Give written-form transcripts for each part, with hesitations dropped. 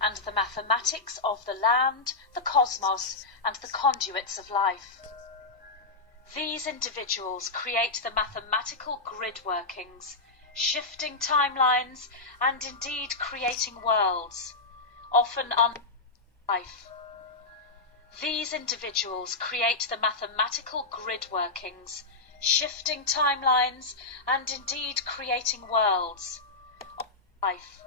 and the mathematics of the land, the cosmos, and the conduits of life. These individuals create the mathematical grid workings, shifting timelines, and indeed creating worlds, often life. These individuals create the mathematical grid workings, shifting timelines, and indeed creating worlds, life.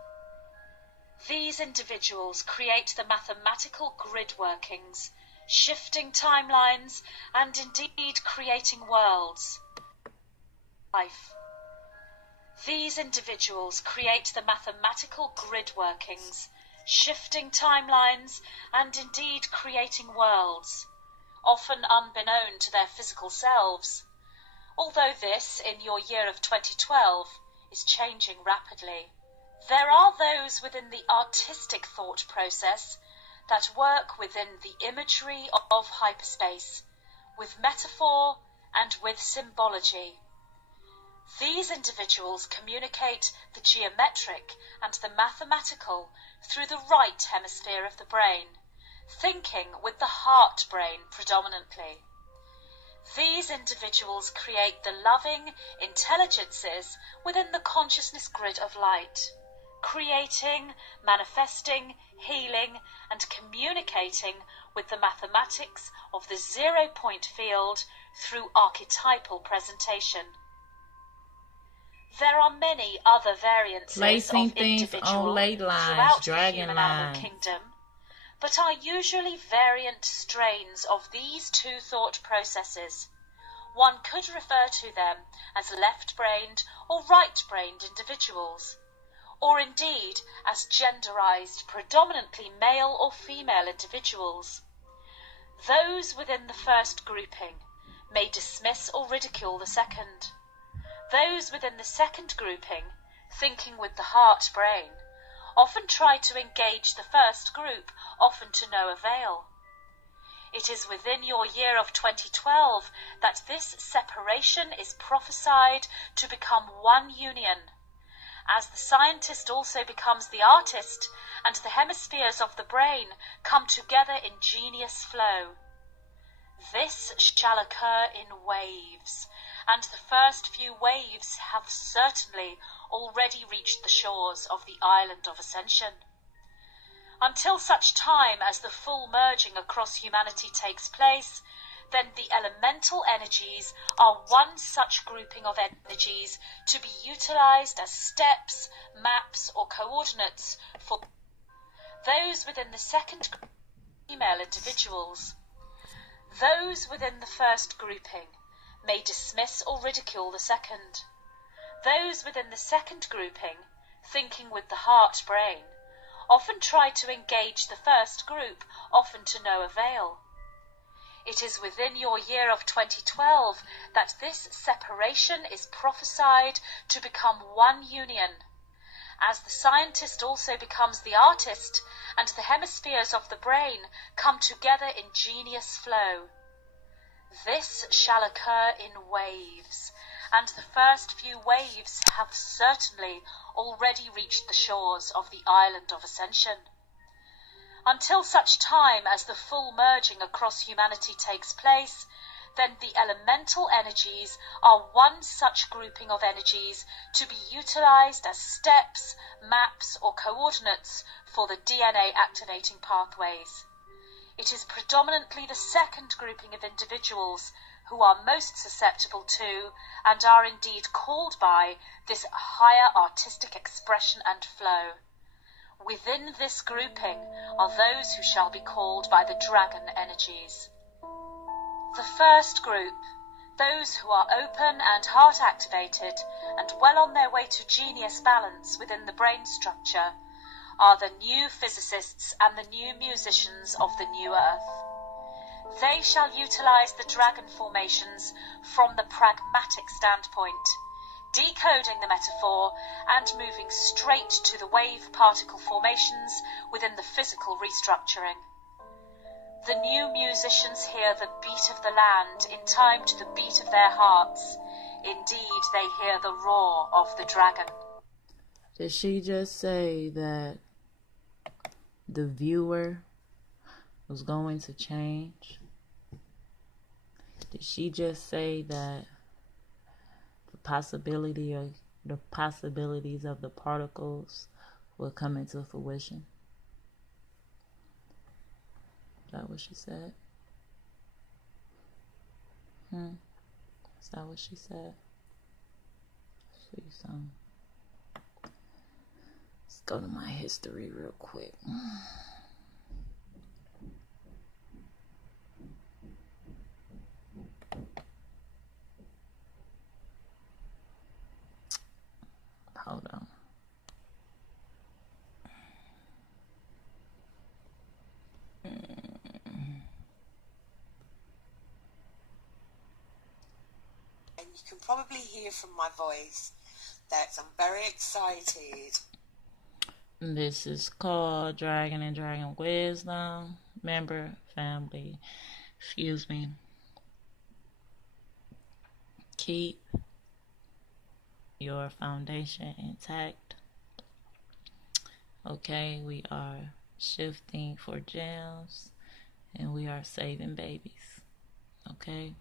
These individuals create the mathematical grid workings, shifting timelines, and indeed creating worlds, life. These individuals create the mathematical grid workings, shifting timelines, and indeed creating worlds, often unbeknown to their physical selves. Although this, in your year of 2012, is changing rapidly. There are those within the artistic thought process that work within the imagery of hyperspace, with metaphor and with symbology. These individuals communicate the geometric and the mathematical through the right hemisphere of the brain, thinking with the heart brain predominantly. These individuals create the loving intelligences within the consciousness grid of light, creating, manifesting, healing, and communicating with the mathematics of the 0-point field through archetypal presentation. There are many other variances placing of things individual on ley lines, throughout the dragon human lines. animal kingdom, but are usually variant strains of these two thought processes. One could refer to them as left-brained or right-brained individuals, or indeed as genderized, predominantly male or female individuals. Those within the first grouping may dismiss or ridicule the second. Those within the second grouping, thinking with the heart brain, often try to engage the first group, often to no avail. It is within your year of 2012 that this separation is prophesied to become one union, as the scientist also becomes the artist, and the hemispheres of the brain come together in genius flow. This shall occur in waves, and the first few waves have certainly already reached the shores of the island of ascension. Until such time as the full merging across humanity takes place, then the elemental energies are one such grouping of energies to be utilized as steps, maps, or coordinates for those within the second female individuals. Those within the first grouping may dismiss or ridicule the second. Those within the second grouping, thinking with the heart brain, often try to engage the first group, often to no avail. It is within your year of 2012 that this separation is prophesied to become one union, as the scientist also becomes the artist, and the hemispheres of the brain come together in genius flow. This shall occur in waves, and the first few waves have certainly already reached the shores of the island of ascension. Until such time as the full merging across humanity takes place, then the elemental energies are one such grouping of energies to be utilized as steps, maps, or coordinates for the DNA activating pathways. It is predominantly the second grouping of individuals who are most susceptible to, and are indeed called by, this higher artistic expression and flow. Within this grouping are those who shall be called by the dragon energies. The first group, those who are open and heart-activated and well on their way to genius balance within the brain structure, are the new physicists and the new musicians of the new earth. They shall utilize the dragon formations from the pragmatic standpoint, decoding the metaphor and moving straight to the wave particle formations within the physical restructuring. The new musicians hear the beat of the land in time to the beat of their hearts. Indeed, they hear the roar of the dragon. Did she just say that the viewer was going to change? Did she just say that the possibilities of the particles will come into fruition? Is that what she said? Is that what she said? See some. Let's go to my history real quick. Hold on. And you can probably hear from my voice that I'm very excited. This is called Dragon and Dragon Wisdom. Member, family, excuse me. Keep your foundation intact. Okay, we are shifting for gems and we are saving babies. Okay.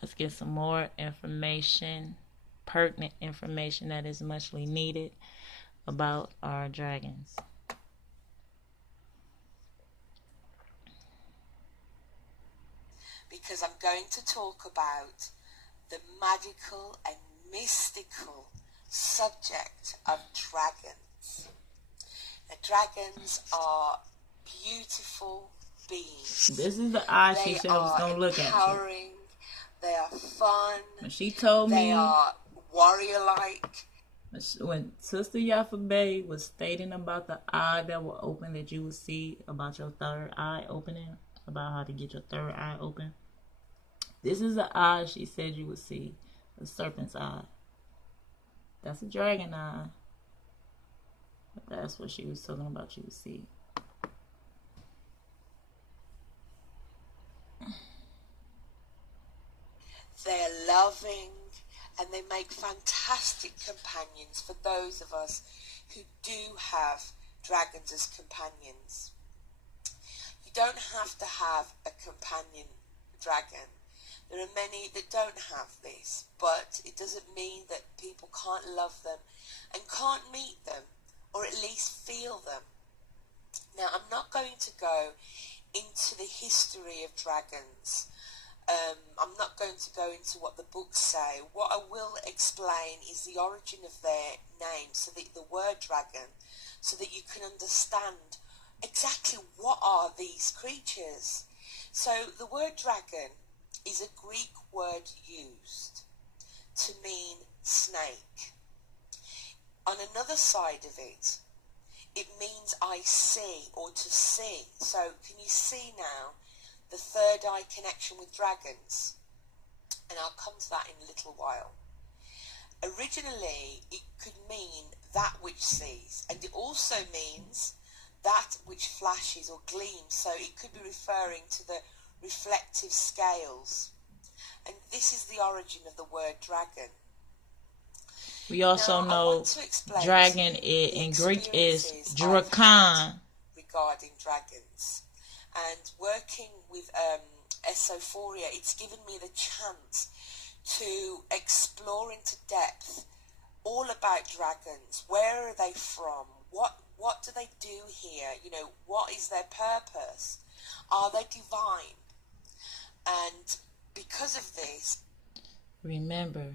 Let's get some more information, pertinent information that is muchly needed about our dragons. Because I'm going to talk about the magical and mystical subject of dragons. Now, dragons are beautiful beings. This is the eye she said I was going to look at you. They are fun. When she told me, they are warrior-like. When Sister Yafa was stating about the eye that will open, that you will see about your third eye opening, about how to get your third eye open, this is the eye she said you would see, the serpent's eye. That's a dragon eye. But that's what she was talking about you would see. They're loving and they make fantastic companions for those of us who do have dragons as companions. You don't have to have a companion dragon. There are many that don't have this, but it doesn't mean that people can't love them and can't meet them, or at least feel them. Now, I'm not going to go into the history of dragons. I'm not going to go into what the books say. What I will explain is the origin of their name, so that the word dragon, so that you can understand exactly what are these creatures. So the word dragon is a Greek word used to mean snake. On another side of it, it means I see, or to see. So can you see now the third eye connection with dragons? And I'll come to that in a little while. Originally, it could mean that which sees, and it also means that which flashes or gleams. So it could be referring to the reflective scales. And this is the origin of the word dragon. We also know dragon in Greek is Drakhan. Regarding dragons. And working with Esophoria, it's given me the chance to explore into depth all about dragons. Where are they from? What do they do here? You know, what is their purpose? Are they divine? And because of this, remember,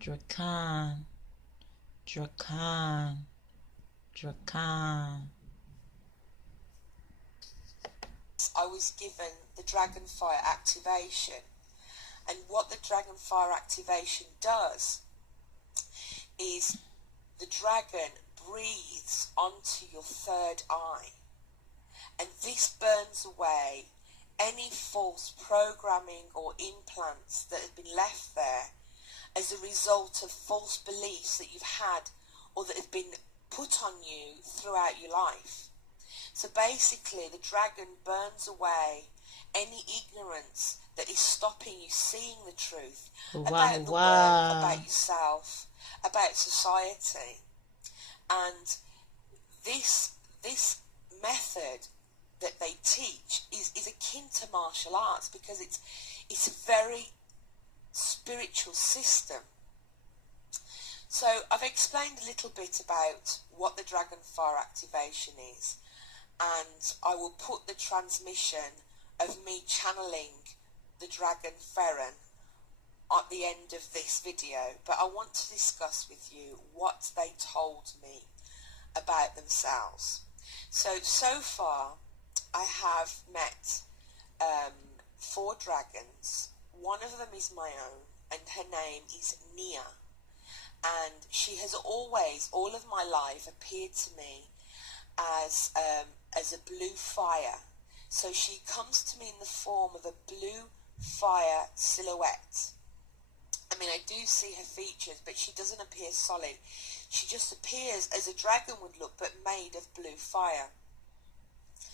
Drakhan. I was given the Dragonfire activation. And what the Dragonfire activation does is the dragon breathes onto your third eye. And this burns away any false programming or implants that have been left there as a result of false beliefs that you've had or that have been put on you throughout your life. So basically, the dragon burns away any ignorance that is stopping you seeing the truth about the world, about yourself, about society. And this method that they teach is akin to martial arts, because it's a very spiritual system. So I've explained a little bit about what the dragon fire activation is, and I will put the transmission of me channeling the dragon Ferren at the end of this video. But I want to discuss with you what they told me about themselves. So far I have met 4 dragons. One of them is my own, and her name is Nia. And she has always, all of my life, appeared to me as a blue fire. So she comes to me in the form of a blue fire silhouette. I mean, I do see her features, but she doesn't appear solid. She just appears as a dragon would look, but made of blue fire.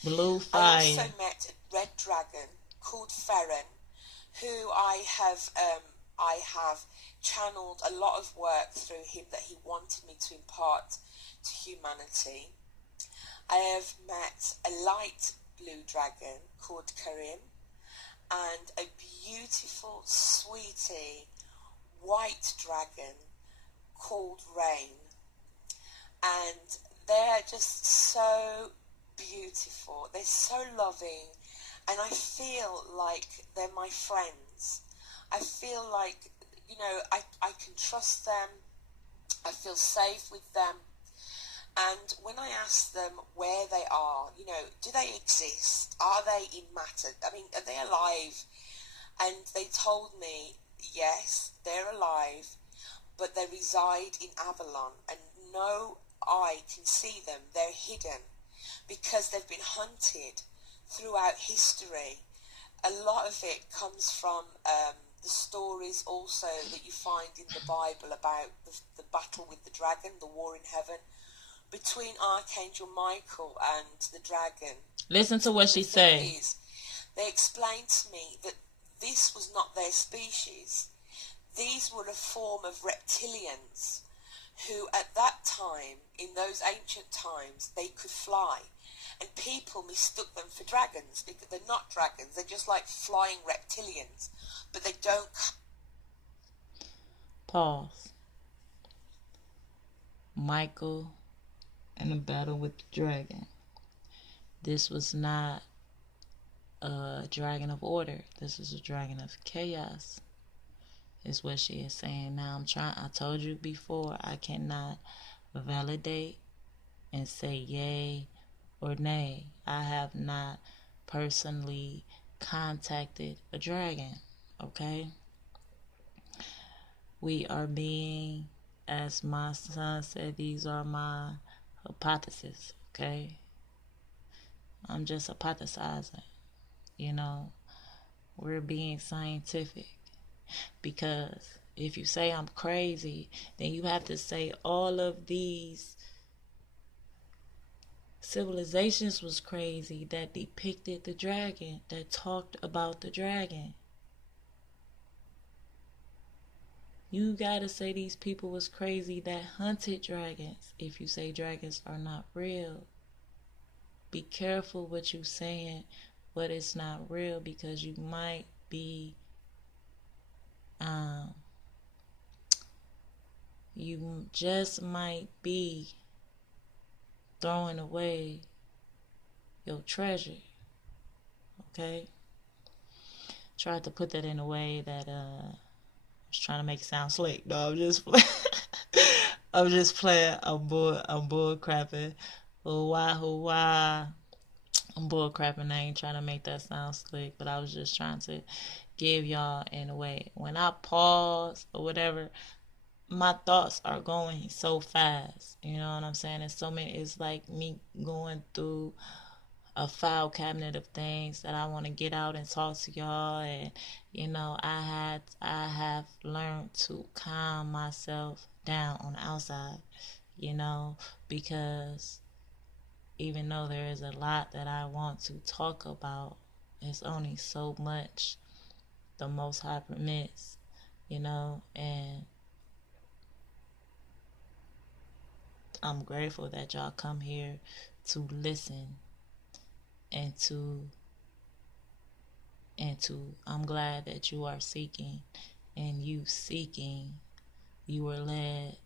Blue fire. I also met a red dragon called Ferren, who I have channeled a lot of work through him that he wanted me to impart to humanity. I have met a light blue dragon called Karim, and a beautiful, sweetie, white dragon called Rain. And they're just so beautiful. They're so loving, and I feel like they're my friends. I feel like, you know, I can trust them. I feel safe with them. And when I ask them where they are, you know, do they exist? Are they in matter? I mean, are they alive? And they told me, yes, they're alive, but they reside in Avalon, and no eye can see them. They're hidden because they've been hunted throughout history. A lot of it comes from the stories also that you find in the Bible about the battle with the dragon, the war in heaven, between Archangel Michael and the dragon. Listen to what she said. They explained to me that this was not their species. These were a form of reptilians who at that time, in those ancient times, they could fly. And people mistook them for dragons because they're not dragons. They're just like flying reptilians. But they don't... Pause. Michael in the battle with the dragon. This was not a dragon of order. This is a dragon of chaos, is what she is saying. Now I told you before, I cannot validate and say yay or nay. I have not personally contacted a dragon, okay? We are being, as my son said, these are my hypotheses, okay? I'm just hypothesizing, you know? We're being scientific, because if you say I'm crazy, then you have to say all of these civilizations was crazy that depicted the dragon, that talked about the dragon. You gotta say these people was crazy that hunted dragons if you say dragons are not real. Be careful what you saying, but it's not real, because you might be you just might be throwing away your treasure. Okay? Tried to put that in a way that I was trying to make it sound slick. No, I'm just playing. I'm bull crapping. Why? I'm bull crapping. I ain't trying to make that sound slick, but I was just trying to give y'all in a way. When I pause or whatever, my thoughts are going so fast. You know what I'm saying? It's so many. It's like me going through a file cabinet of things that I want to get out and talk to y'all. And you know, I have learned to calm myself down on the outside, you know, because even though there is a lot that I want to talk about, it's only so much the Most High permits, you know. And I'm grateful that y'all come here to listen and to I'm glad that you are seeking, and you seeking, you were led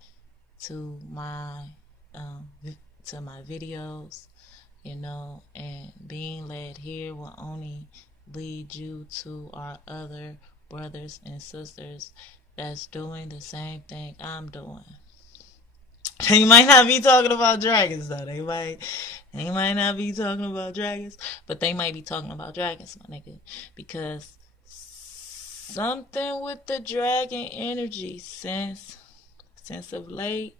to my videos, and being led here will only lead you to our other brothers and sisters that's doing the same thing I'm doing. They might not be talking about dragons though. They might not be talking about dragons, but they might be talking about dragons, my nigga. Because something with the dragon energy since of late.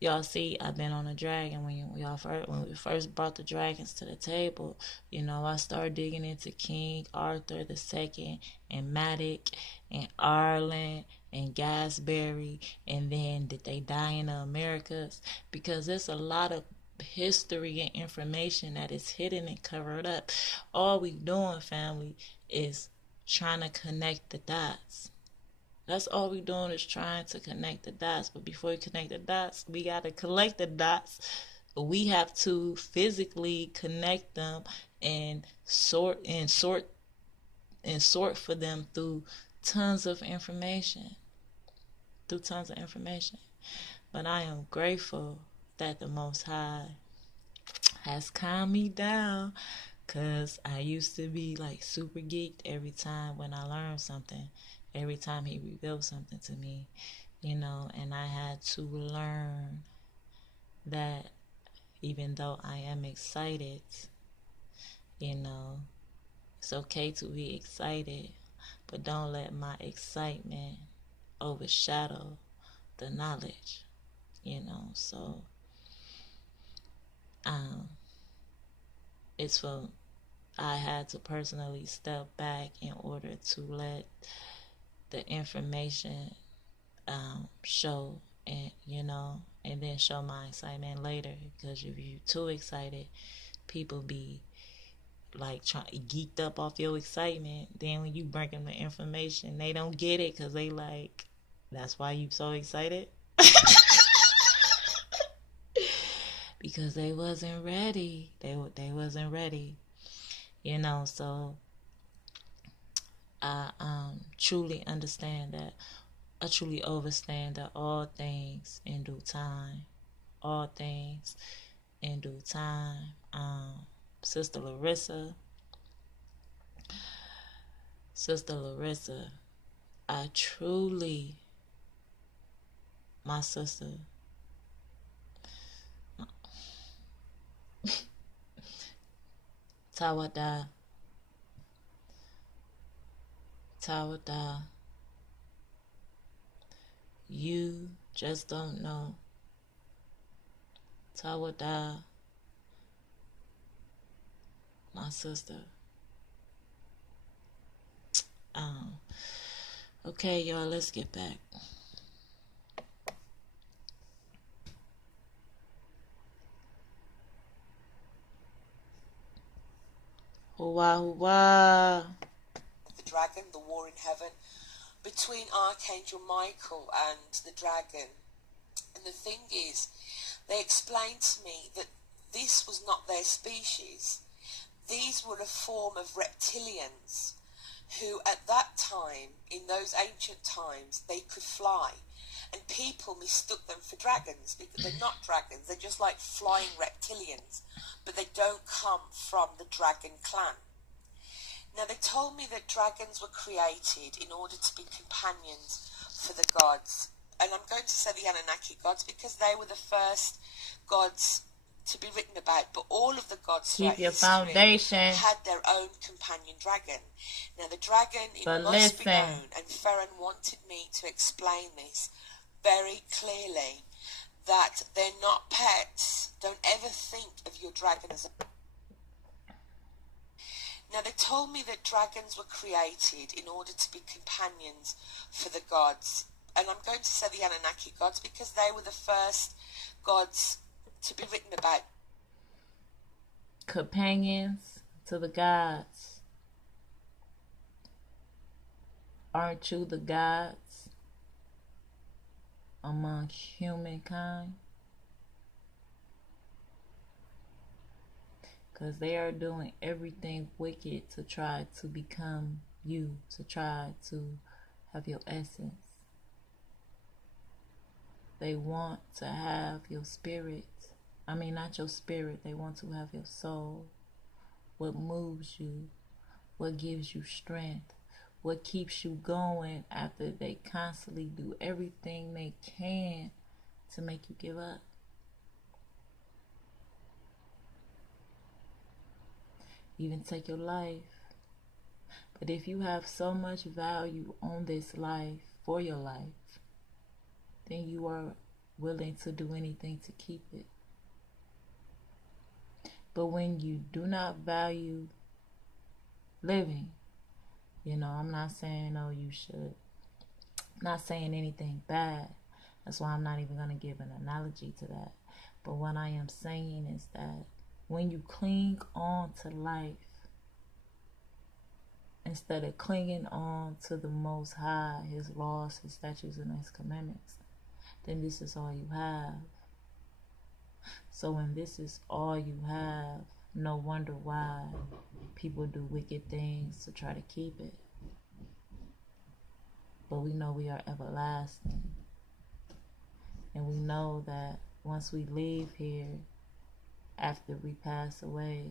Y'all see, I've been on a dragon when we first brought the dragons to the table. I started digging into King Arthur II and Madoc and Ireland and Gasberry, and then did they die in the Americas? Because there's a lot of history and information that is hidden and covered up. All we doing, family, is trying to connect the dots. That's all we doing, is trying to connect the dots. But before we connect the dots, we got to collect the dots. We have to physically connect them and sort for them through tons of information. But I am grateful that the Most High has calmed me down, because I used to be like super geeked every time when I learned something. Every time he revealed something to me, and I had to learn that even though I am excited, it's okay to be excited, but don't let my excitement overshadow the knowledge, so I had to personally step back in order to let the information show, and and then show my excitement later. Because if you're too excited, people be like geeked up off your excitement. Then when you bring them the information, they don't get it, because they like, that's why you so excited. Because they wasn't ready. They wasn't ready. So I truly understand that. I truly understand that all things in due time. All things in due time. Sister Larissa, I truly, my sister, Tawada, you just don't know. Tawada, my sister. Okay, y'all, let's get back. Hua. The dragon, the war in heaven, between Archangel Michael and the dragon. And the thing is, they explained to me that this was not their species. These were a form of reptilians who at that time, in those ancient times, they could fly. And people mistook them for dragons, because they're not dragons. They're just like flying reptilians, but they don't come from the dragon clan. Now, they told me that dragons were created in order to be companions for the gods. And I'm going to say the Anunnaki gods, because they were the first gods to be written about. But all of the gods throughout history had their own companion dragon. Now, the dragon, must be known, and Ferren wanted me to explain this very clearly, that they're not pets. Don't ever think of your dragon as a... Now, they told me that dragons were created in order to be companions for the gods. And I'm going to say the Anunnaki gods, because they were the first gods to be written about. Companions to the gods. Aren't you the gods among humankind? Because they are doing everything wicked to try to become you, to try to have your essence. They want to have your spirit. I mean, not your spirit. They want to have your soul. What moves you, what gives you strength, what keeps you going after they constantly do everything they can to make you give up. Even take your life. But if you have so much value on this life, for your life, then you are willing to do anything to keep it. But when you do not value living, I'm not saying, oh, you should. I'm not saying anything bad. That's why I'm not even going to give an analogy to that. But what I am saying is that when you cling on to life, instead of clinging on to the Most High, His laws, His statutes, and His commandments, then this is all you have. So when this is all you have, no wonder why people do wicked things to try to keep it. But we know we are everlasting. And we know that once we leave here, after we pass away,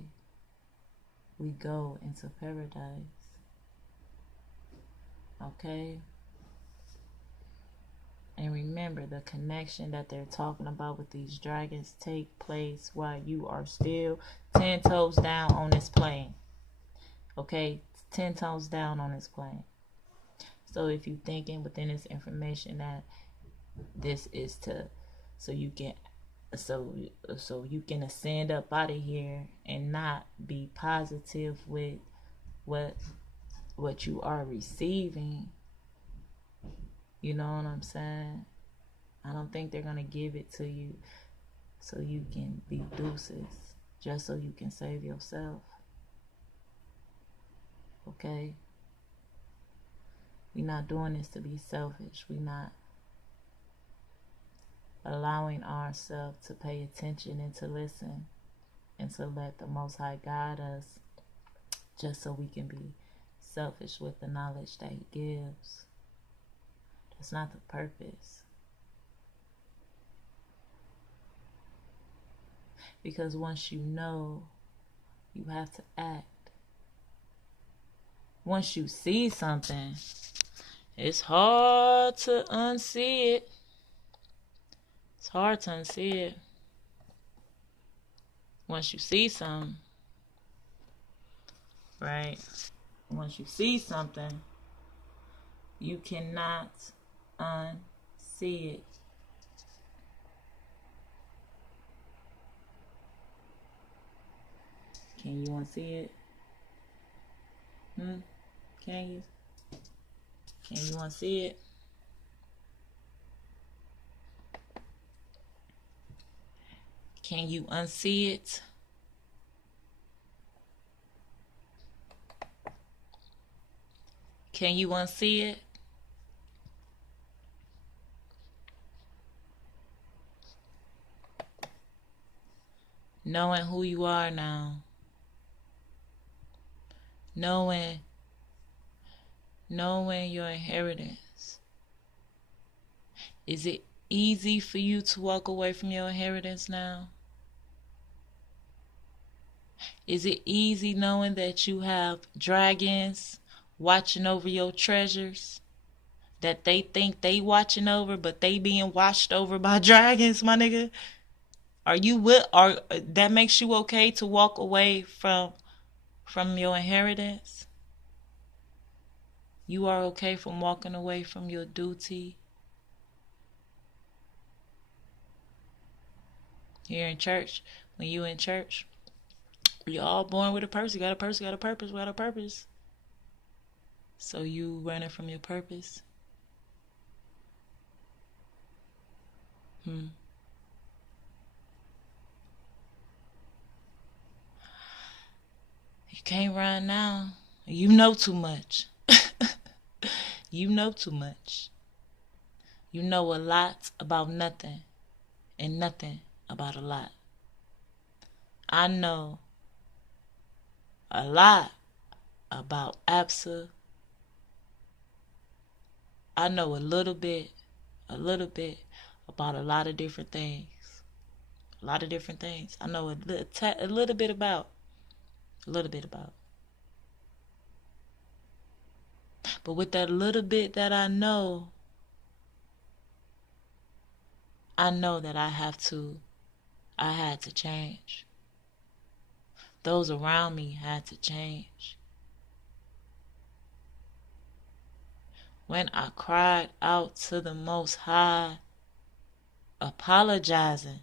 we go into paradise. Okay? And remember, the connection that they're talking about with these dragons take place while you are still 10 toes down on this plane. Okay? 10 toes down on this plane. So if you're thinking within this information that this is so you can ascend up out of here and not be positive with what you are receiving, you know what I'm saying? I don't think they're going to give it to you so you can be deuces, just so you can save yourself. Okay? We're not doing this to be selfish. We're not allowing ourselves to pay attention and to listen and to let the Most High guide us just so we can be selfish with the knowledge that He gives. That's not the purpose. Because once you know, you have to act. Once you see something, it's hard to unsee it. It's hard to unsee it. Once you see something, right? Once you see something, you cannot unsee it. Can you unsee it? Can you? Can you unsee it? Can you unsee it? Can you unsee it? Knowing who you are now. Knowing your inheritance. Is it easy for you to walk away from your inheritance now? Is it easy knowing that you have dragons watching over your treasures? That they think they watching over, but they being watched over by dragons, my nigga? Are you that makes you okay to walk away from your inheritance? You are okay from walking away from your duty? Here in church, when you in church, we all born with a purpose. You got a purpose, got a purpose, got a purpose. So you running from your purpose? You can't run now. You know too much. You know too much. You know a lot about nothing and nothing about a lot. I know a lot about APSA. I know a little bit about a lot of different things. I know a little bit about. But with that little bit that I know that I had to change. Those around me had to change. When I cried out to the Most High, apologizing,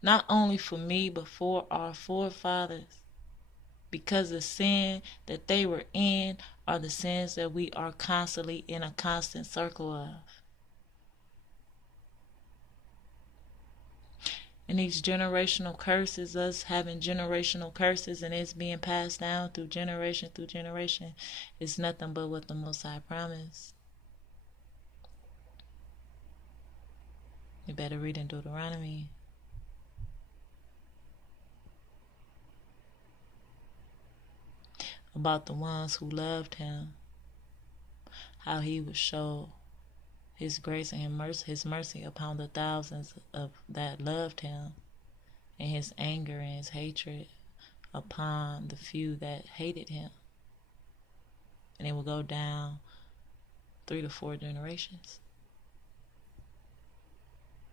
not only for me, but for our forefathers, because the sin that they were in are the sins that we are constantly in a constant circle of. And these generational curses, us having generational curses, and it's being passed down through generation, is nothing but what the Most High promised. You better read in Deuteronomy. About the ones who loved him, how he would show his grace and his mercy upon the thousands of that loved him, and his anger and his hatred upon the few that hated him. And it will go down 3 to 4 generations.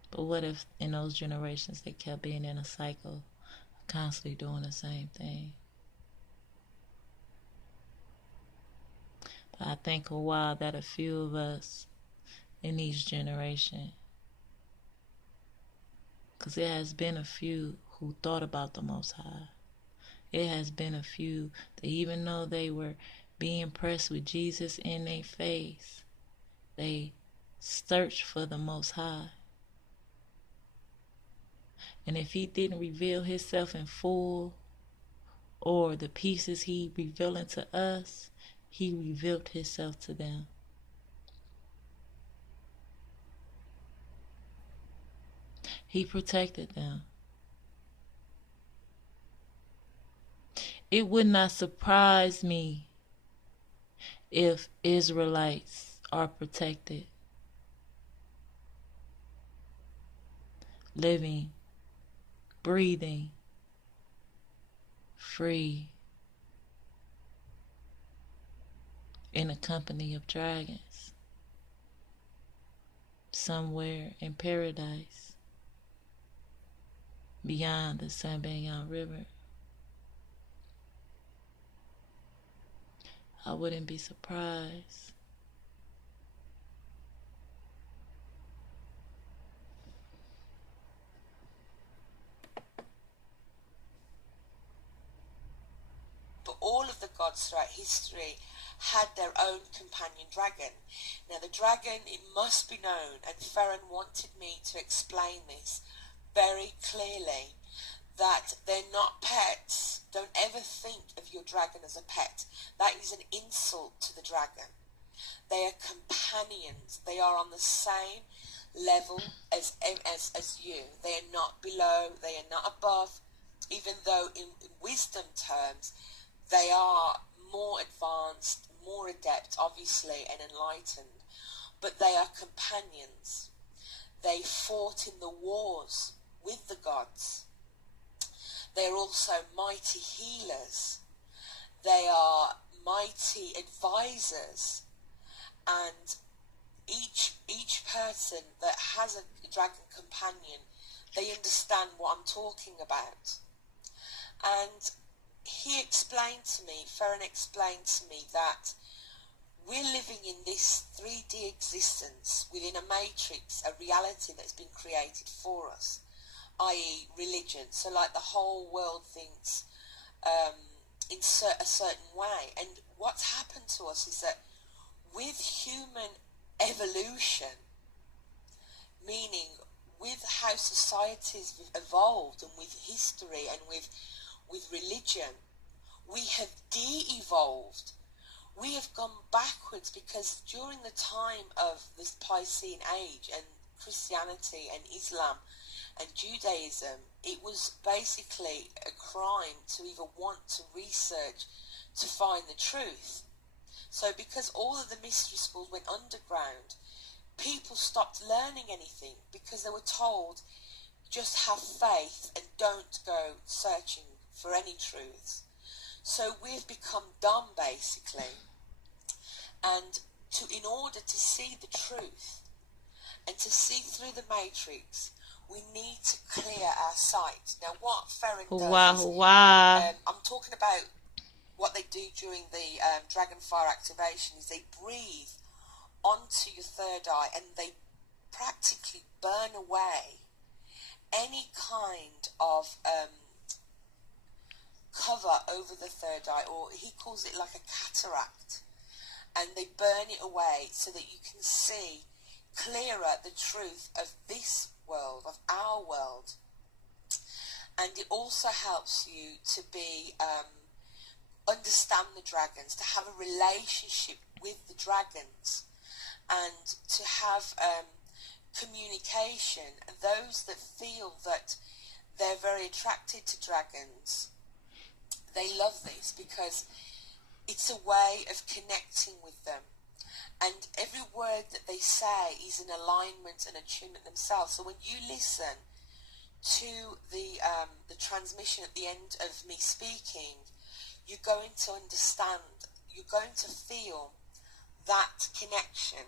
But what if in those generations they kept being in a cycle, constantly doing the same thing? But I think a while that a few of us in each generation, because it has been a few who thought about the Most High. It has been a few that even though they were being pressed with Jesus in their face, they searched for the Most High. And if he didn't reveal himself in full, or the pieces he revealing to us, he revealed himself to them. He protected them. It would not surprise me if Israelites are protected, living, breathing, free, in the company of dragons, somewhere in paradise, beyond the Sambayon River. I wouldn't be surprised. But all of the gods throughout history had their own companion dragon. Now the dragon, it must be known, and Ferren wanted me to explain this very clearly, that they're not pets. Don't ever think of your dragon as a pet. That is an insult to the dragon. They are companions. They are on the same level as you. They are not below. They are not above. Even though in wisdom terms, they are more advanced, more adept, obviously, and enlightened. But they are companions. They fought in the wars with the gods. They are also mighty healers. They are mighty advisors. And each person that has a dragon companion, they understand what I'm talking about. And he explained to me, Ferren explained to me, that we're living in this 3D existence within a matrix, a reality that's been created for us, i.e. religion. So like the whole world thinks in a certain way. And what's happened to us is that with human evolution, meaning with how societies have evolved and with history and with religion, we have de-evolved. We have gone backwards, because during the time of this Piscean age and Christianity and Islam and Judaism, it was basically a crime to even want to research to find the truth. So because all of the mystery schools went underground, people stopped learning anything because they were told, just have faith and don't go searching for any truths. So we've become dumb, basically. And in order to see the truth and to see through the matrix, we need to clear our sight. Now, what Ferren does is, I'm talking about what they do during the dragon fire activation, is they breathe onto your third eye and they practically burn away any kind of cover over the third eye, or he calls it like a cataract, and they burn it away so that you can see clearer the truth of this world, of our world. And it also helps you to be understand the dragons, to have a relationship with the dragons, and to have communication. And those that feel that they're very attracted to dragons, they love this because it's a way of connecting with them. And every word that they say is in alignment and attunement themselves. So when you listen to the transmission at the end of me speaking, you're going to understand, you're going to feel that connection.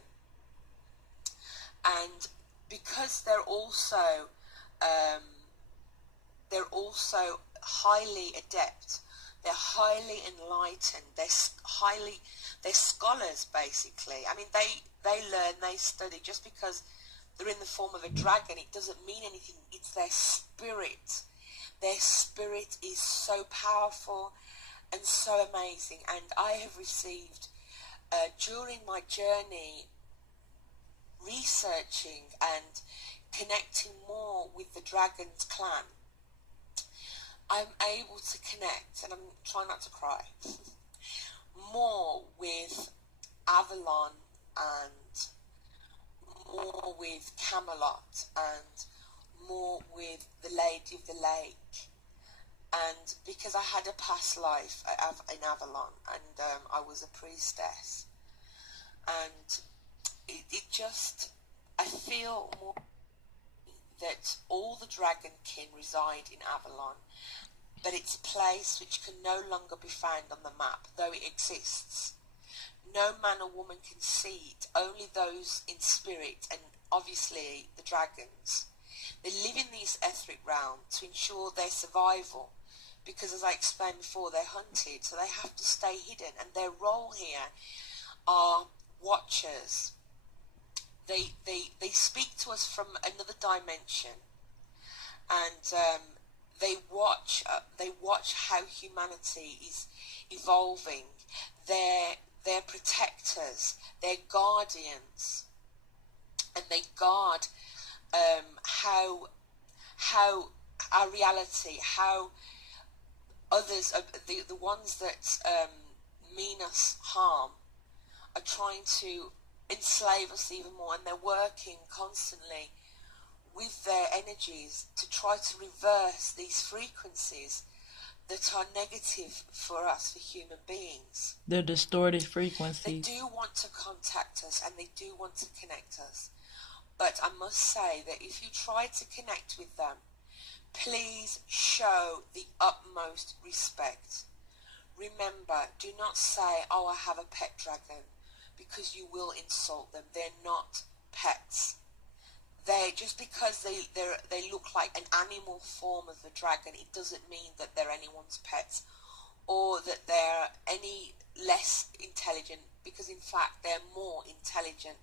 And because they're also highly adept, they're highly enlightened, they're scholars, basically. I mean, they learn, they study. Just because they're in the form of a dragon, it doesn't mean anything. It's their spirit. Their spirit is so powerful and so amazing. And I have received, during my journey, researching and connecting more with the Dragon's clan, I'm able to connect, and I'm trying not to cry, more with Avalon and more with Camelot and more with the Lady of the Lake. And because I had a past life in Avalon, and I was a priestess, and it just, I feel more that all the dragon kin reside in Avalon, but it's a place which can no longer be found on the map, though it exists. No man or woman can see it, only those in spirit, and obviously the dragons. They live in this etheric realm to ensure their survival, because as I explained before, they're hunted, so they have to stay hidden, and their role here are watchers. They speak to us from another dimension, and they watch how humanity is evolving. They're protectors, they're guardians, and they guard how our reality, how others, the ones that mean us harm, are trying to enslave us even more, and they're working constantly with their energies to try to reverse these frequencies that are negative for us, for human beings. The distorted frequencies. They do want to contact us and they do want to connect us. But I must say that if you try to connect with them, please show the utmost respect. Remember, do not say, oh, I have a pet dragon, because you will insult them. They're not pets. Just because they look like an animal form of the dragon, it doesn't mean that they're anyone's pets or that they're any less intelligent, because in fact they're more intelligent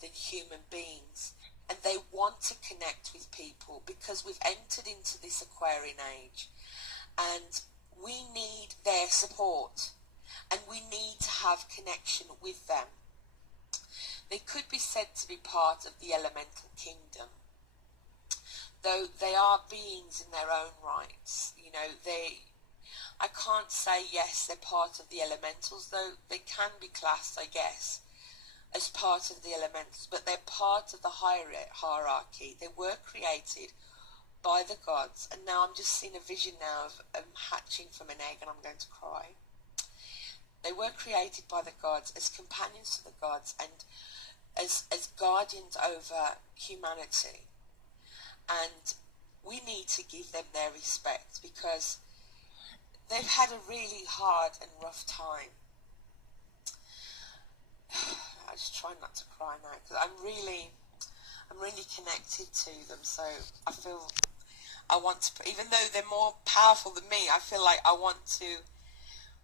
than human beings. And they want to connect with people because we've entered into this Aquarian age and we need their support and we need to have connection with them. They could be said to be part of the elemental kingdom, though they are beings in their own rights. You know, I can't say yes, they're part of the elementals, though they can be classed, I guess, as part of the elementals, but they're part of the hierarchy. They were created by the gods, and now I'm just seeing a vision now of hatching from an egg, and I'm going to cry. They were created by the gods as companions to the gods and as guardians over humanity. And we need to give them their respect because they've had a really hard and rough time. I just try not to cry now because I'm really connected to them. So I feel I want to, even though they're more powerful than me, I feel like I want to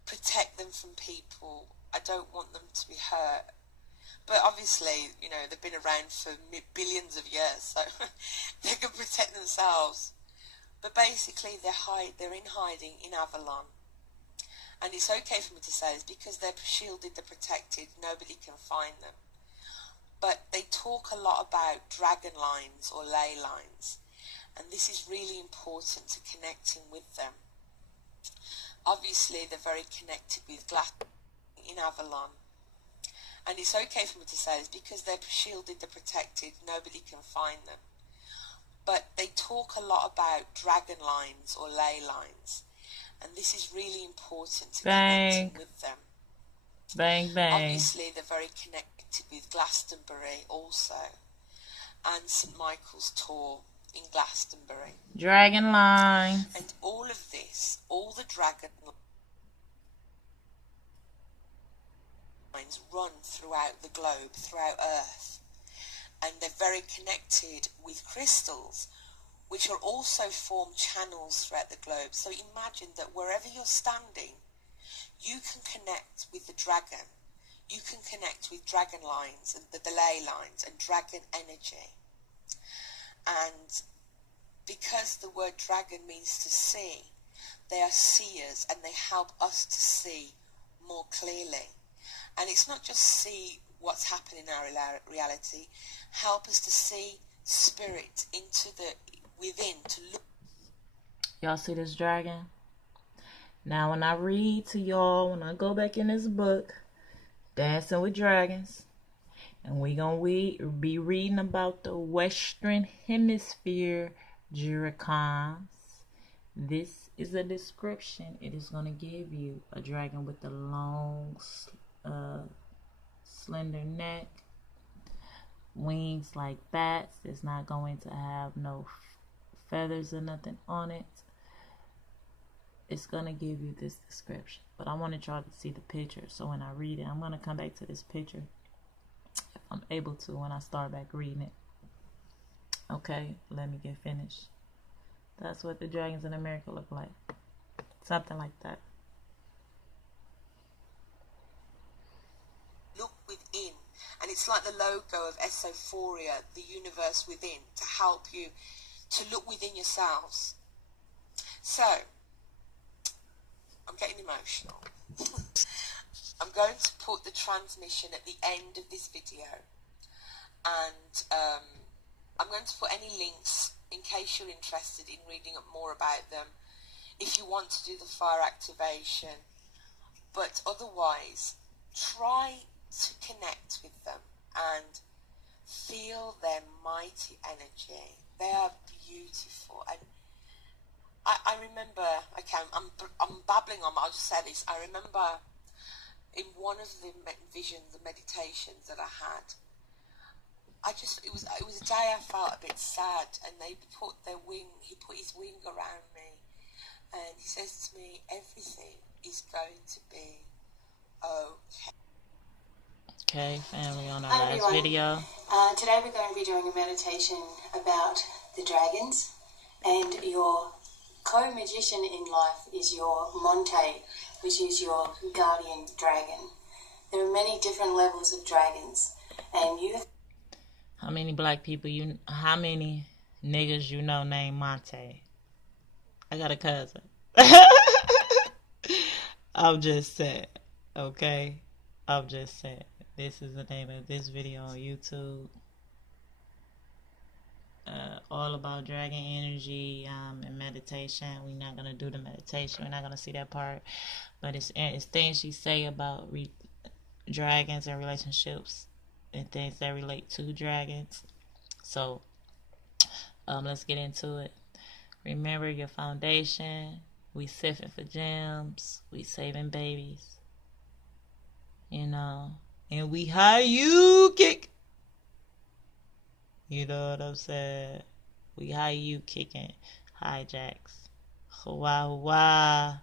protect them from people. I don't want them to be hurt. But obviously, you know, they've been around for billions of years, so they can protect themselves. But basically, they're in hiding in Avalon. And it's okay for me to say this because they're shielded, they're protected, nobody can find them. But they talk a lot about dragon lines or ley lines. And this is really important to connecting with them. Obviously, they're very connected with glass in Avalon. And it's okay for me to say this because they're shielded, they're protected, nobody can find them. But they talk a lot about dragon lines or ley lines. And this is really important to connecting with them. Bang, bang. Obviously, they're very connected with Glastonbury also. And St. Michael's Tour in Glastonbury. Dragon lines. And all of this, all the dragon lines run throughout the globe, throughout Earth. And they're very connected with crystals, which are also form channels throughout the globe. So imagine that wherever you're standing, you can connect with the dragon. You can connect with dragon lines and the ley lines and dragon energy. And because the word dragon means to see, they are seers and they help us to see more clearly. And it's not just see what's happening in our reality, help us to see spirit into the within, to look. Y'all see this dragon? Now when I read to y'all, when I go back in this book, Dancing with Dragons, and we gonna be reading about the Western Hemisphere Dracons. This is a description. It is gonna give you a dragon with a long, slender neck, wings like bats. It's not going to have no feathers or nothing on it. It's gonna give you this description, but I want y'all to see the picture. So when I read it, I'm gonna come back to this picture if I'm able to when I start back reading it. Okay, let me get finished. That's what the dragons in America look like. Something like that. Look within, and it's like the logo of Esophoria, the universe within, to help you to look within yourselves. So, I'm getting emotional. I'm going to put the transmission at the end of this video, and I'm going to put any links in case you're interested in reading up more about them, if you want to do the fire activation. But otherwise, try to connect with them and feel their mighty energy. They are beautiful. And I remember, okay, I'm babbling on, but I'll just say this. I remember in one of the visions, the meditations that I had, it was a day I felt a bit sad, and he put his wing around me, and he says to me, everything is going to be okay. Okay, family, on our last video. Today we're going to be doing a meditation about the dragons, and your co-magician in life is your Monte, which is your guardian dragon. There are many different levels of dragons, and you... How many black people how many niggas you know named Monte? I got a cousin. I'm just saying, okay? I'm just saying. This is the name of this video on YouTube. All about dragon energy and meditation. We're not going to do the meditation. We're not going to see that part. But it's things she say about dragons and relationships and things that relate to dragons. So let's get into it. Remember your foundation. We sifting for gems. We saving babies. You know. And we high you kick. You know what I'm saying? We high you kicking hijacks. Hua.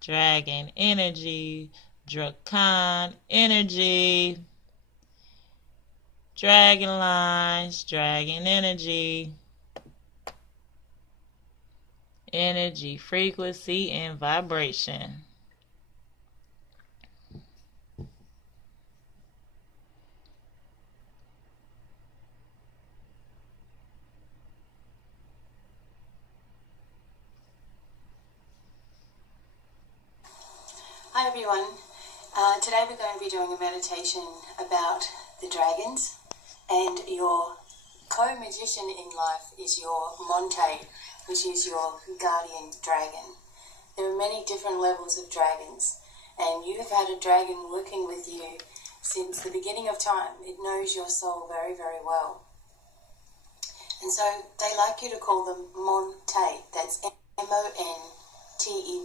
Dragon Energy. Drakhan Energy. Dragon Lines. Dragon Energy. Energy, frequency, and vibration. Hi everyone. Today we're going to be doing a meditation about the dragons, and your co-magician in life is your Monte, which is your guardian dragon. There are many different levels of dragons, and you have had a dragon working with you since the beginning of time. It knows your soul very, very well. And so they like you to call them Monte. That's Montey,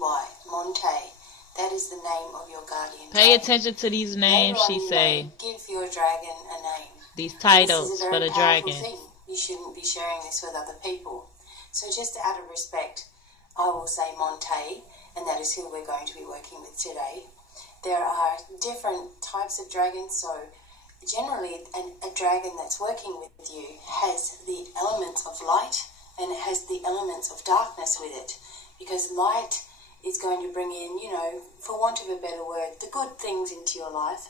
Monte. That is the name of your guardian Pay dragon. attention to these names, she say. Give your dragon a name. These titles for the dragon. Thing. You shouldn't be sharing this with other people. So just out of respect, I will say Monte, and that is who we're going to be working with today. There are different types of dragons, so generally a dragon that's working with you has the elements of light and it has the elements of darkness with it, because light is going to bring in, for want of a better word, the good things into your life.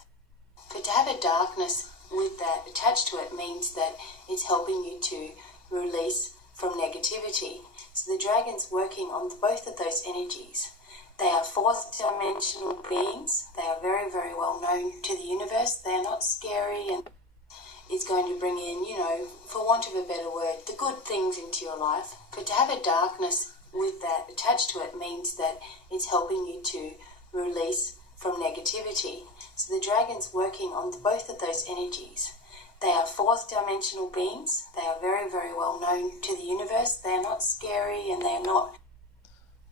But to have a darkness with that attached to it means that it's helping you to release from negativity. So the dragon's working on both of those energies. They are fourth dimensional beings. They are very, very well known to the universe. They are not scary, and it's going to bring in, for want of a better word, the good things into your life. But to have a darkness with that attached to it means that it's helping you to release from negativity. So the dragon's working on both of those energies. They are fourth dimensional beings. They are very, very well known to the universe. They are not scary, and they are not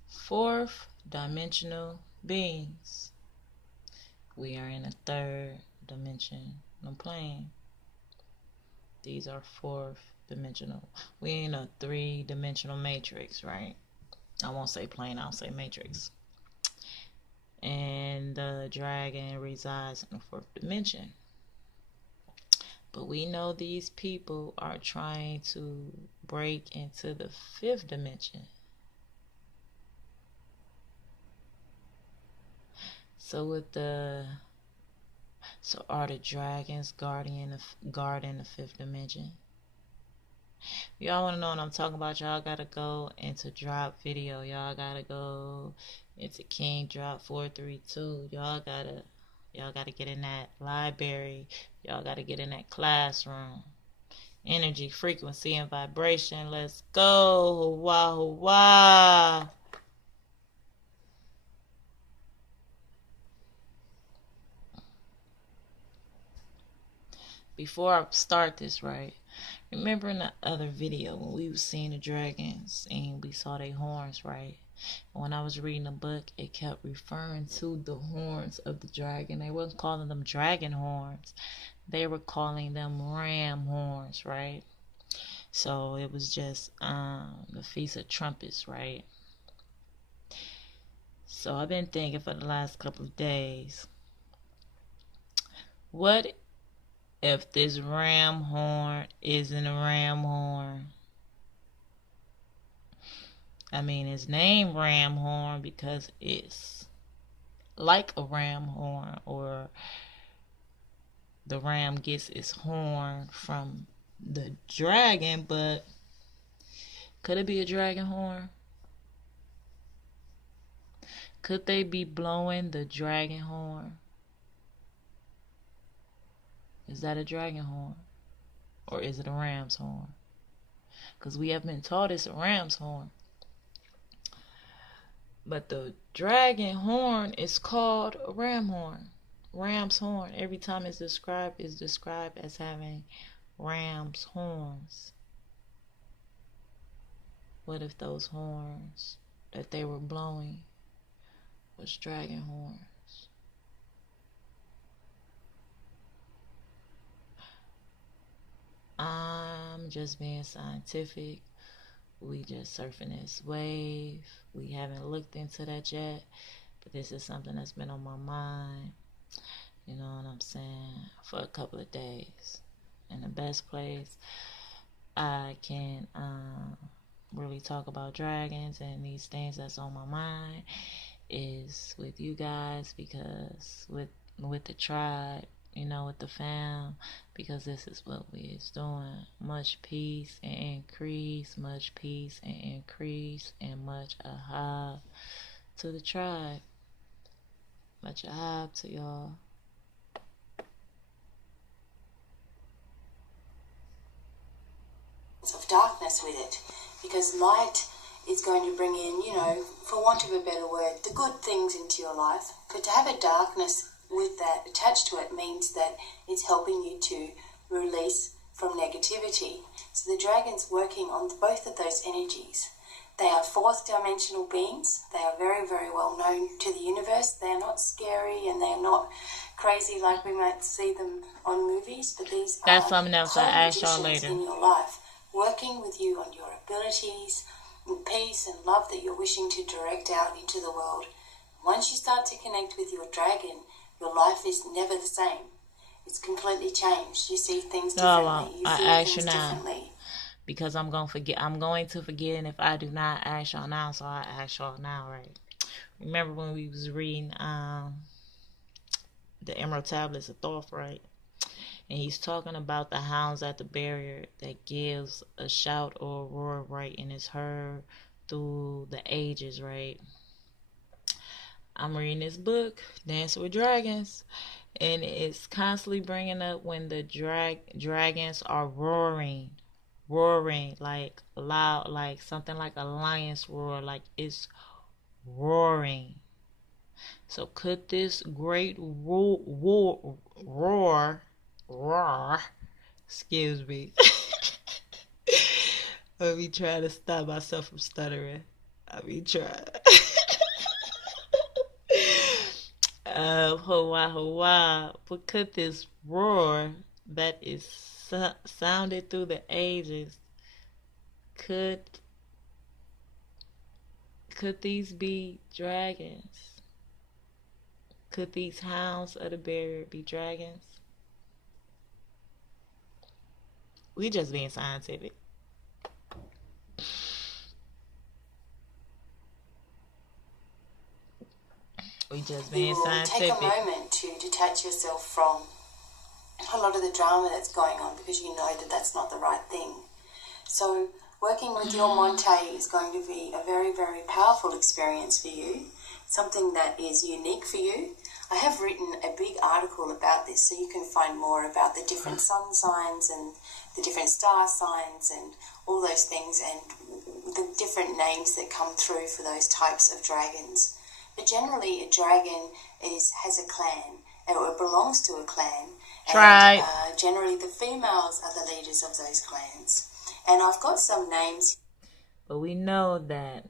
Fourth dimensional beings. We are in a third dimension. I'm playing. These are fourth dimensional. We're in a 3-dimensional matrix, right? I won't say plane, I'll say matrix. And the dragon resides in the fourth dimension. But we know these people are trying to break into the fifth dimension. So are the dragons guarding the fifth dimension? Y'all want to know what I'm talking about? Y'all gotta go into drop video. Y'all gotta go into King Drop 432. Y'all gotta get in that library. Y'all gotta get in that classroom. Energy, frequency, and vibration. Let's go. Hua. Before I start this, right? Remember in the other video when we was seeing the dragons and we saw their horns, right? And when I was reading the book, it kept referring to the horns of the dragon. They wasn't calling them dragon horns. They were calling them ram horns, right? So it was just the Feast of Trumpets, right? So I've been thinking for the last couple of days, what if this ram horn isn't a ram horn? I mean, it's named ram horn because it's like a ram horn, or the ram gets its horn from the dragon, but could it be a dragon horn? Could they be blowing the dragon horn? Is that a dragon horn? Or is it a ram's horn? Because we have been taught it's a ram's horn. But the dragon horn is called a ram horn. Ram's horn. Every time it's described as having ram's horns. What if those horns that they were blowing was dragon horns? I'm just being scientific. We just surfing this wave. We haven't looked into that yet, but this is something that's been on my mind, you know what I'm saying, for a couple of days. And the best place I can really talk about dragons and these things that's on my mind is with you guys, because with the tribe, you know, with the fam, because this is what we is doing. Much peace and increase, much peace and increase, and much ahab to the tribe. Much ahab to y'all. Of darkness with it, because light is going to bring in, you know, for want of a better word, the good things into your life. But to have a darkness with that attached to it means that it's helping you to release from negativity. So the dragon's working on both of those energies. They are fourth dimensional beings. They are very, very well known to the universe. They are not scary and they are not crazy like we might see them on movies, but these That's are something else I ask y'all co-magicians later. in your life, working with you on your abilities and peace and love that you're wishing to direct out into the world. Once you start to connect with your dragon, your life is never the same. It's completely changed. You see things differently. You feel things differently. Because I'm going to forget, and if I do not ask y'all now, so I ask y'all now, right? Remember when we was reading the Emerald Tablets of Thoth, right? And he's talking about the hounds at the barrier that gives a shout or a roar, right? And it's heard through the ages, right? I'm reading this book, Dance with Dragons, and it's constantly bringing up when the dragons are roaring, like loud, like something like a lion's roar, like it's roaring. So could this great roar, excuse me, let me try to stop myself from stuttering. Let me try. Hoa, but could this roar that is sounded through the ages, could these be dragons? Could these hounds of the barrier be dragons? We just being scientific. We just being scientific. Take a moment to detach yourself from a lot of the drama that's going on, because you know that that's not the right thing. So working with your Monte is going to be a very, very powerful experience for you, something that is unique for you. I have written a big article about this, so you can find more about the different sun signs and the different star signs and all those things, and the different names that come through for those types of dragons. But generally, a dragon has a clan, or it belongs to a clan. Tribe. And generally, the females are the leaders of those clans. And I've got some names. But we know that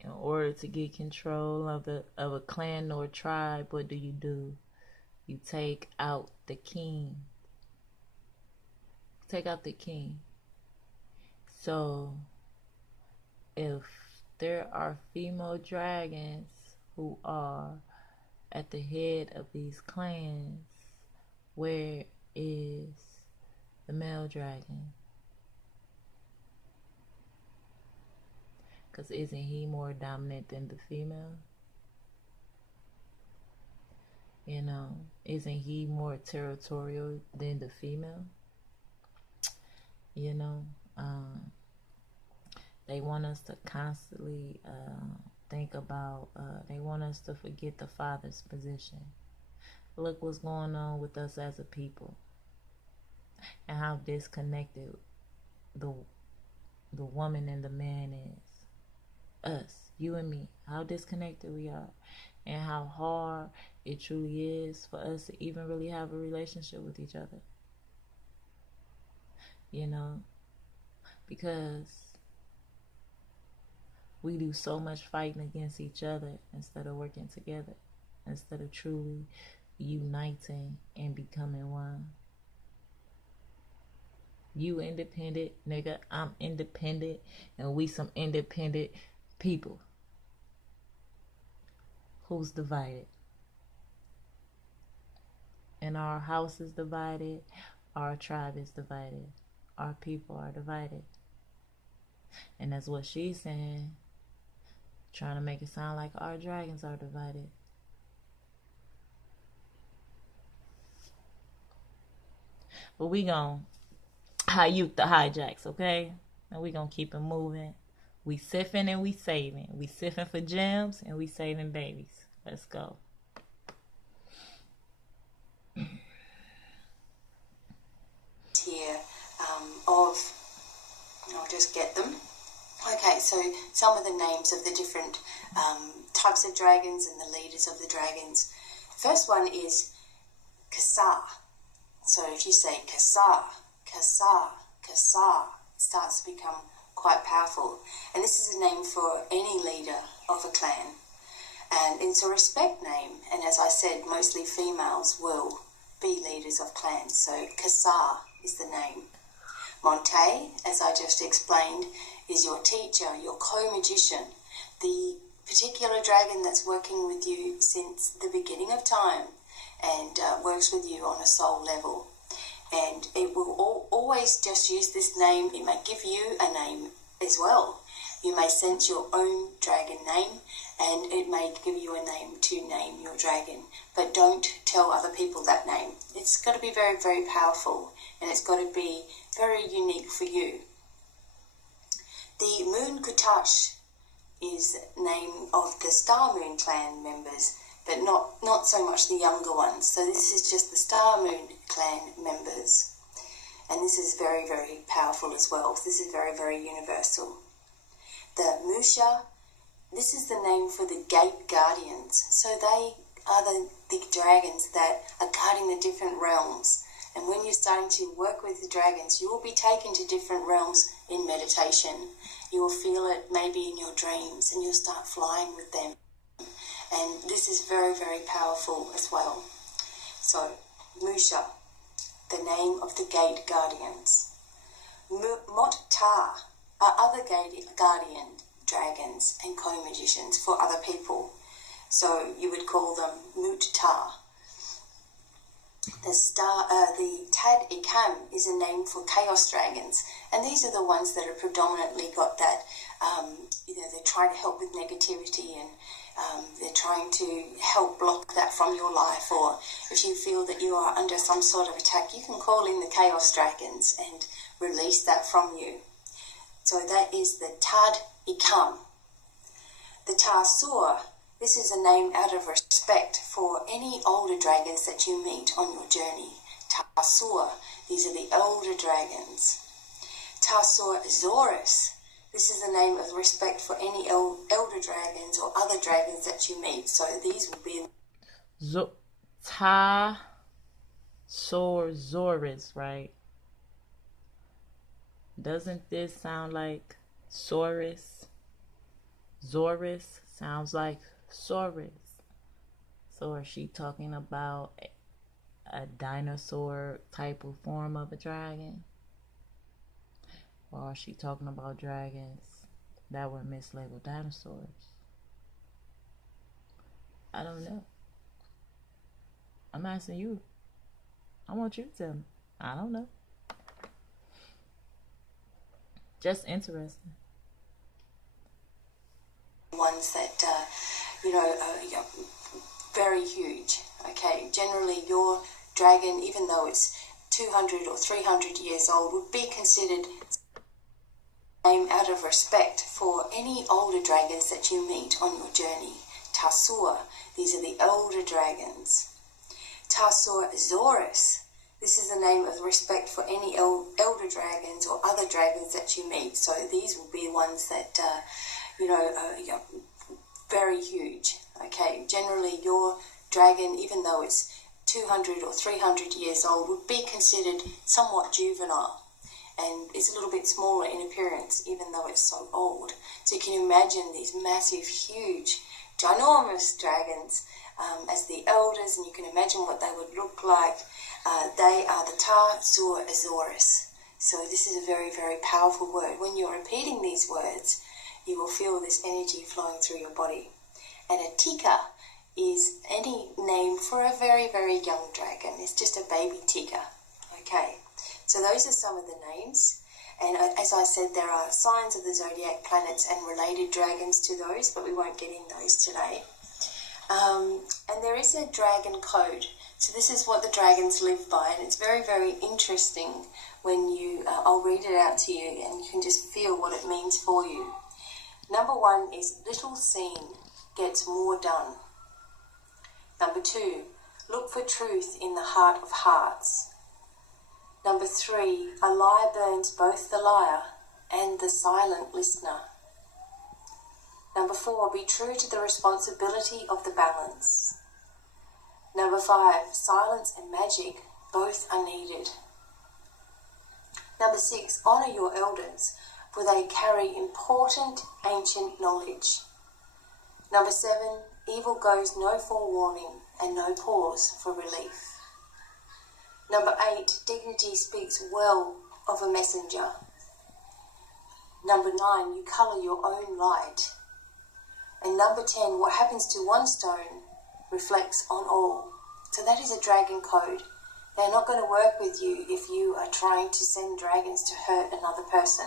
in order to get control of a clan or tribe, what do? You take out the king. Take out the king. So if there are female dragons who are at the head of these clans, where is the male dragon? Because isn't he more dominant than the female? You know, isn't he more territorial than the female? You know, they want us to constantly think about, they want us to forget the father's position. Look what's going on with us as a people, and how disconnected the woman and the man is. Us, you and me, how disconnected we are, and how hard it truly is for us to even really have a relationship with each other. You know, because We do so much fighting against each other instead of working together, instead of truly uniting and becoming one. You independent, nigga, I'm independent, and we some independent people. Who's divided? And our house is divided, our tribe is divided, our people are divided. And that's what she's saying, trying to make it sound like our dragons are divided. But we gon' high-youth the hijacks, okay? And we gonna keep it moving. We siphing and we saving. We siphing for gems and we saving babies. Let's go. Here I'll just get them. Okay, so some of the names of the different types of dragons and the leaders of the dragons. First one is Kasar. So if you say Kasar, Kasar, Kasar, it starts to become quite powerful. And this is a name for any leader of a clan. And it's a respect name. And as I said, mostly females will be leaders of clans. So Kasar is the name. Monte, as I just explained, is your teacher, your co-magician, the particular dragon that's working with you since the beginning of time and works with you on a soul level. And it will always just use this name. It may give you a name as well. You may sense your own dragon name, and it may give you a name to name your dragon. But don't tell other people that name. It's got to be very, very powerful, and it's got to be very unique for you. The Moon Kutash is the name of the Star Moon clan members, but not so much the younger ones. So this is just the Star Moon clan members. And this is very, very powerful as well. This is very, very universal. The Musha, this is the name for the Gate Guardians. So they are the dragons that are guarding the different realms. And when you're starting to work with the dragons, you will be taken to different realms in meditation. You will feel it maybe in your dreams, and you'll start flying with them. And this is very, very powerful as well. So, Musha, the name of the Gate Guardians. Mot-Ta are other guardian dragons and co-magicians for other people. So you would call them Mut-Ta. The Tad Ikam is a name for chaos dragons, and these are the ones that are predominantly got that, they're trying to help with negativity, and they're trying to help block that from your life. Or if you feel that you are under some sort of attack, you can call in the chaos dragons and release that from you. So that is the Tad Ikam. The Tarsur, this is a name out of respect for any older dragons that you meet on your journey. Tarsur, these are the older dragons. Tarsur Zorus, this is the name of respect for any elder dragons or other dragons that you meet. So these will be... Zorus, right? Doesn't this sound like Saurus? Zorus sounds like Saurus. So is she talking about a dinosaur type of form of a dragon? Or is she talking about dragons that were mislabeled dinosaurs? I don't know. I'm asking you. I want you to tell me. I don't know. Just interesting. Ones that, are very huge. Okay, generally your dragon, even though it's 200 or 300 years old, would be considered name out of respect for any older dragons that you meet on your journey. Tarsur, these are the older dragons. Tarsur Zorus, this is the name of respect for any elder dragons or other dragons that you meet. So these will be ones that, very huge. Okay, generally your dragon, even though it's 200 or 300 years old, would be considered somewhat juvenile. and it's a little bit smaller in appearance, even though it's so old. So you can imagine these massive, huge, ginormous dragons as the elders, and you can imagine what they would look like. They are the Ta-Zur-Azores. So this is a very, very powerful word. When you're repeating these words, you will feel this energy flowing through your body. And a tika is any name for a very, very young dragon. It's just a baby tika. Okay, so those are some of the names. And as I said, there are signs of the zodiac planets and related dragons to those, but we won't get in those today. And there is a dragon code. So this is what the dragons live by, and it's very, very interesting when you, I'll read it out to you and you can just feel what it means for you. Number 1 is little seen gets more done. Number 2, look for truth in the heart of hearts. Number 3, a lie burns both the liar and the silent listener. Number 4, be true to the responsibility of the balance. Number 5, silence and magic both are needed. Number 6, honour your elders, for they carry important ancient knowledge. Number 7, evil goes no forewarning and no pause for relief. Number 8, dignity speaks well of a messenger. Number 9, you colour your own light. And number 10, what happens to one stone reflects on all. So that is a dragon code. They're not going to work with you if you are trying to send dragons to hurt another person.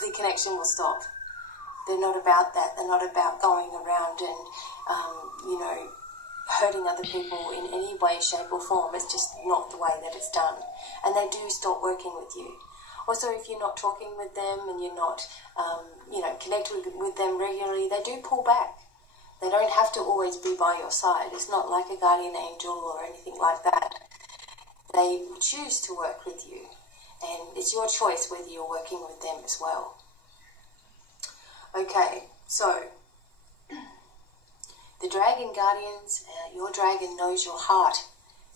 The connection will stop. They're not about that. They're not about going around and, hurting other people in any way, shape or form. It's just not the way that it's done. And they do stop working with you. Also, if you're not talking with them and you're not, connected with them regularly, they do pull back. They don't have to always be by your side. It's not like a guardian angel or anything like that. They choose to work with you, and it's your choice whether you're working with them as well. Okay, so the dragon guardians, your dragon knows your heart.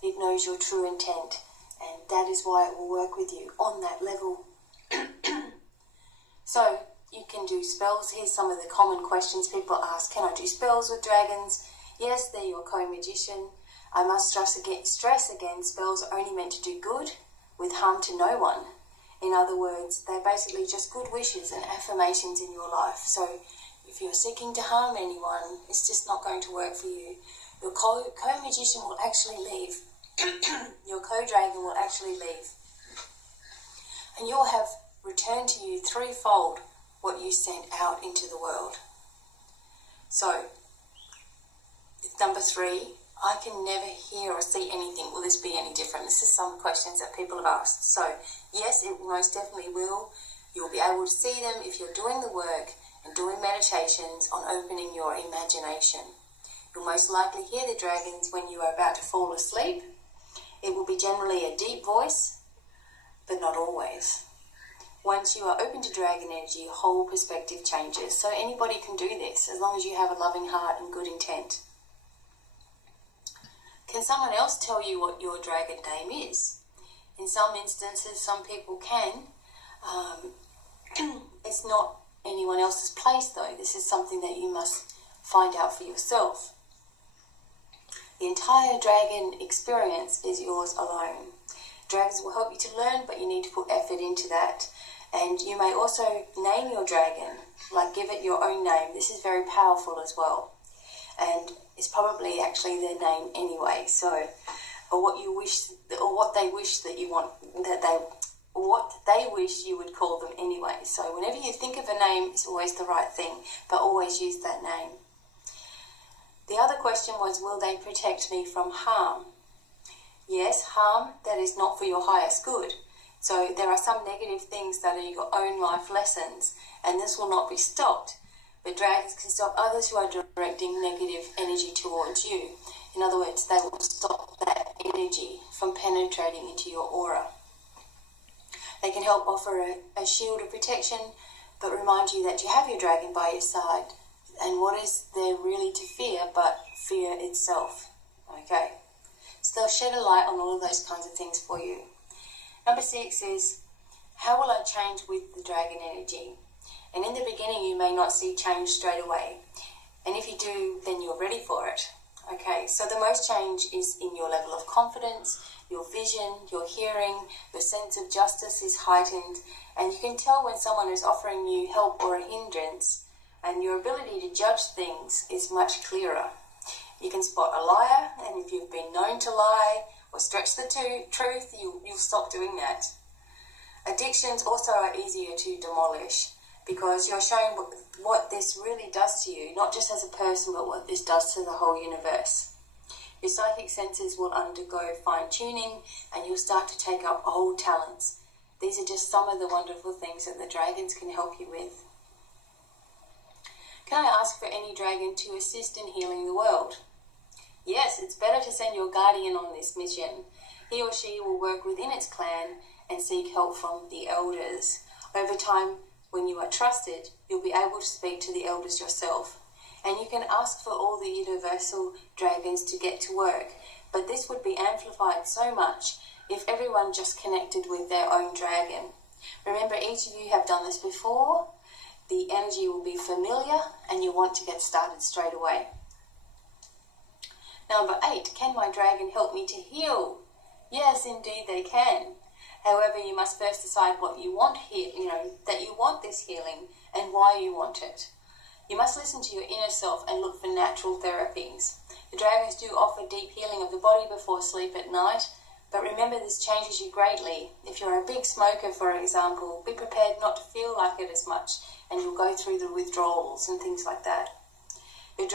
It knows your true intent, and that is why it will work with you on that level. So you can do spells. Here's some of the common questions people ask. Can I do spells with dragons? Yes, they're your co-magician. I must stress again, spells are only meant to do good with harm to no one. In other words, they're basically just good wishes and affirmations in your life. So if you're seeking to harm anyone, it's just not going to work for you. Your co-magician will actually leave. Your co-dragon will actually leave. And you'll have returned to you threefold what you sent out into the world. So, number 3, I can never hear or see anything. Will this be any different? This is some questions that people have asked. So, yes, it most definitely will. You'll be able to see them if you're doing the work and doing meditations on opening your imagination. You'll most likely hear the dragons when you are about to fall asleep. It will be generally a deep voice, but not always. Once you are open to dragon energy, your whole perspective changes. So anybody can do this as long as you have a loving heart and good intent. Can someone else tell you what your dragon name is? In some instances, some people can. It's not anyone else's place though. This is something that you must find out for yourself. The entire dragon experience is yours alone. Dragons will help you to learn, but you need to put effort into that. And you may also name your dragon, like give it your own name. This is very powerful as well. And it's probably actually their name anyway. So, or what you wish, or what they wish that you want, what they wish you would call them anyway. So whenever you think of a name, it's always the right thing, but always use that name. The other question was, will they protect me from harm? Yes, harm that is not for your highest good. So there are some negative things that are your own life lessons, and this will not be stopped. But dragons can stop others who are directing negative energy towards you. In other words, they will stop that energy from penetrating into your aura. They can help offer a shield of protection, but remind you that you have your dragon by your side. And what is there really to fear but fear itself? Okay. So they'll shed a light on all of those kinds of things for you. Number 6 is, how will I change with the dragon energy? And in the beginning, you may not see change straight away. And if you do, then you're ready for it. Okay, so the most change is in your level of confidence, your vision, your hearing, your sense of justice is heightened, and you can tell when someone is offering you help or a hindrance, and your ability to judge things is much clearer. You can spot a liar, and if you've been known to lie or stretch the truth, you'll stop doing that. Addictions also are easier to demolish because you're showing what this really does to you, not just as a person, but what this does to the whole universe. Your psychic senses will undergo fine-tuning and you'll start to take up old talents. These are just some of the wonderful things that the dragons can help you with. Can I ask for any dragon to assist in healing the world? Yes, it's better to send your guardian on this mission. He or she will work within its clan and seek help from the elders. Over time, when you are trusted, you'll be able to speak to the elders yourself. And you can ask for all the universal dragons to get to work. But this would be amplified so much if everyone just connected with their own dragon. Remember, each of you have done this before. The energy will be familiar and you want to get started straight away. Number 8, can my dragon help me to heal? Yes, indeed they can. However, you must first decide what you want here, that you want this healing and why you want it. You must listen to your inner self and look for natural therapies. The dragons do offer deep healing of the body before sleep at night, but remember this changes you greatly. If you're a big smoker, for example, be prepared not to feel like it as much and you'll go through the withdrawals and things like that. Your